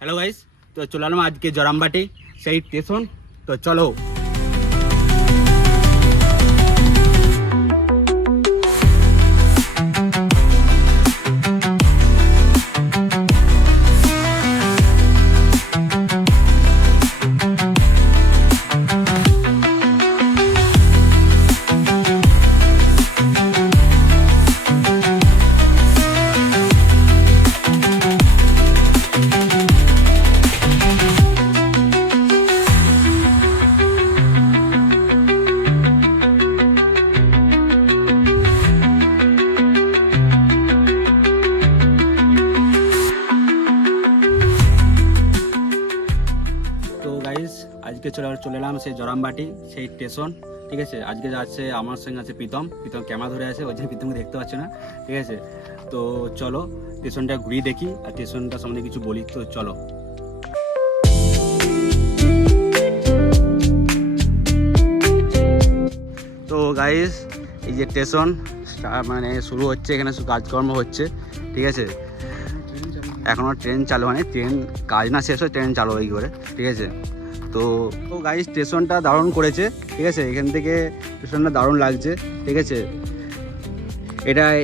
Hello guys, तो चलाम आज के जोरामबाटी सही स्टेशन। तो चलो আজকে চলে এলাম সেই জরামবাটি সেই স্টেশন। ঠিক আছে, আজকে যাচ্ছে আমার সঙ্গে আছে প্রীতম ক্যামেরা ধরে আছে, ওই জন্য প্রীতমকে দেখতে পাচ্ছে না। ঠিক আছে, তো চলো স্টেশনটা ঘুরিয়ে দেখি আর স্টেশনটা সম্বন্ধে কিছু বলি। তো চলো। তো গাইস, এই যে স্টেশন মানে শুরু হচ্ছে, এখানে কাজকর্ম হচ্ছে। ঠিক আছে, এখনও ট্রেন চালু হয়নি, ট্রেন কাজ না শেষ হয় ট্রেন চালু হয়ে করে। ঠিক আছে, তো গাইস স্টেশনটা দারুণ করেছে। ঠিক আছে, এখান থেকে স্টেশনটা দারুণ লাগছে। ঠিক আছে,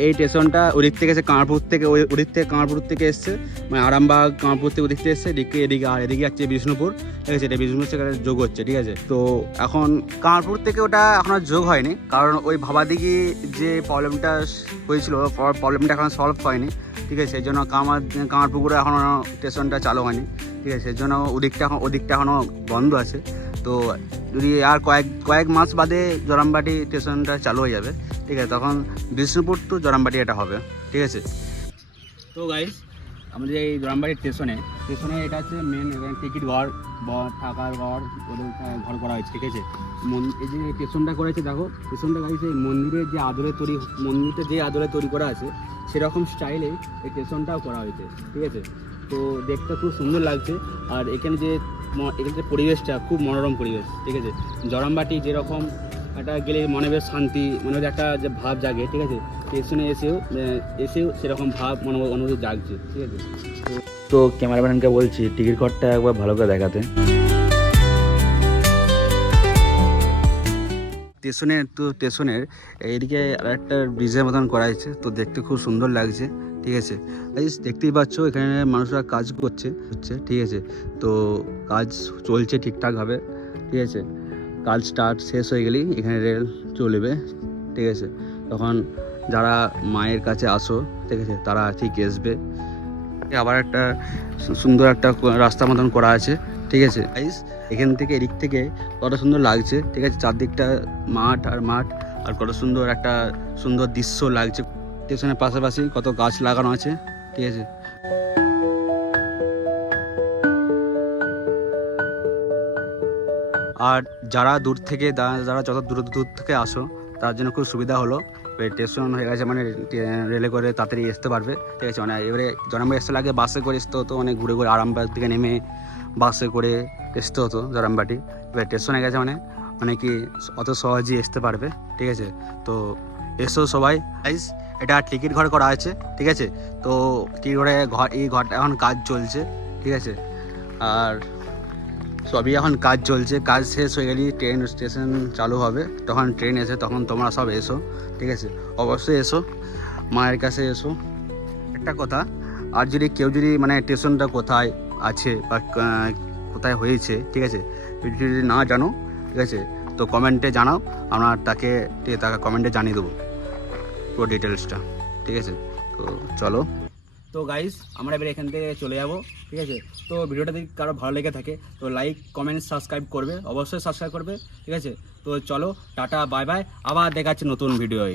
এই স্টেশনটা ওদিক থেকে এসে কামারপুর থেকে এসছে, মানে আরামবাগ কামারপুর থেকে ওদিক থেকে এসছে এদিকে যাচ্ছে বিষ্ণুপুর। ঠিক আছে, এটা বিষ্ণুপুর থেকে যোগ হচ্ছে। ঠিক আছে, তো এখন কামারপুর থেকে ওটা এখন আর যোগ হয়নি, কারণ ওই ভাবাদিঘি যে প্রবলেমটা হয়েছিল প্রবলেমটা এখন সলভ হয়নি। ঠিক আছে, সেই জন্য কামারপুকুরে এখনও স্টেশনটা চালু হয়নি। ঠিক আছে, সেই জন্য ওদিকটা এখনও বন্ধ আছে। তো যদি আর কয়েক মাস বাদে জরামবাটি স্টেশনটা চালু হয়ে যাবে। ঠিক আছে, তখন বিষ্ণুপুর টু জরামবাটি এটা হবে। ঠিক আছে, তো গাইস আমাদের এই জরামবাটি স্টেশনে এটা হচ্ছে মেন টিকিট ঘর বা থাকার ঘর, ওদের ঘর করা হয়েছে। ঠিক আছে, এই যে স্টেশনটা করেছে, দেখো স্টেশনটা গাইস এই মন্দিরটা যে আদলে তৈরি করা আছে সেরকম স্টাইলে এই স্টেশনটাও করা হয়েছে। ঠিক আছে, তো দেখতে খুব সুন্দর লাগছে। আর এখানে যে পরিবেশটা খুব মনোরম পরিবেশ। ঠিক আছে, জরামবাটি যেরকম একটা গেলে মনে বেশ শান্তি, মনে হয় একটা যে ভাব জাগে। ঠিক আছে, স্টেশনে এসেও সেরকম ভাব অনুভূতি জাগছে। ঠিক আছে, তো ক্যামেরাম্যানকে বলছি টিকিট ঘরটা একবার ভালো করে দেখাতে। স্টেশনের এইদিকে আর একটা ব্রিজের মতন করা হয়েছে, তো দেখতে খুব সুন্দর লাগছে। ঠিক আছে, দেখতেই পাচ্ছ এখানে মানুষরা কাজ করছে। ঠিক আছে, তো কাজ চলছে ঠিকঠাকভাবে। ঠিক আছে, কাজ শেষ হয়ে গেলেই এখানে রেল চলবে। ঠিক আছে, তখন যারা মায়ের কাছে আসো, ঠিক আছে, তারা ঠিক আসবে। আবার একটা সুন্দর একটা রাস্তা মতন করা আছে। ঠিক আছে, এখান থেকে এদিক থেকে কত সুন্দর লাগছে। ঠিক আছে, চারদিকটা মাঠ আর কত সুন্দর একটা সুন্দর দৃশ্য লাগছে। স্টেশনের পাশাপাশি কত গাছ লাগানো আছে। ঠিক আছে, আর যারা যত দূর থেকে আসো তার জন্য খুব সুবিধা হলো। স্টেশন হয়ে গেছে, মানে রেলে করে তাড়াতাড়ি আসতে পারবে। ঠিক আছে, মানে এবারে জরামবাটি আসতে লাগে বাসে করে আসতে হতো, মানে ঘুরে আরামবাগ থেকে নেমে বাসে করে আসতে হতো জরামবাটি। এবার স্টেশন হয়ে গেছে, মানে কি অত সহজেই আসতে পারবে। ঠিক আছে, তো এসো সবাই। এটা টিকিট ঘর করা আছে। ঠিক আছে, তো টিকিট ঘরে এই ঘরটা এখন কাজ চলছে। ঠিক আছে, আর সবই এখন কাজ চলছে। কাজ শেষ হয়ে গেলেই ট্রেন স্টেশন চালু হবে, তখন ট্রেন এসে তখন তোমরা সব এসো। ঠিক আছে, অবশ্যই এসো, মায়ের কাছে এসো। একটা কথা, আর কেউ যদি মানে স্টেশনটা কোথায় আছে বা কোথায় হয়েছে, ঠিক আছে, যদি না জানো, ঠিক আছে, তো কমেন্টে জানাও, আমরা তাকে কমেন্টে জানিয়ে দেবো পুরো ডিটেলসটা। ঠিক আছে, তো চলো। তো গাইস আমরা এবার এখান থেকে চলে যাব। ঠিক আছে, তো ভিডিওটা যদি কারো ভালো লেগে থাকে তো লাইক কমেন্ট সাবস্ক্রাইব করবে, অবশ্যই সাবস্ক্রাইব করবে। ঠিক আছে, তো চলো, টাটা বাই বাই, আবার দেখাচ্ছি নতুন ভিডিওয়।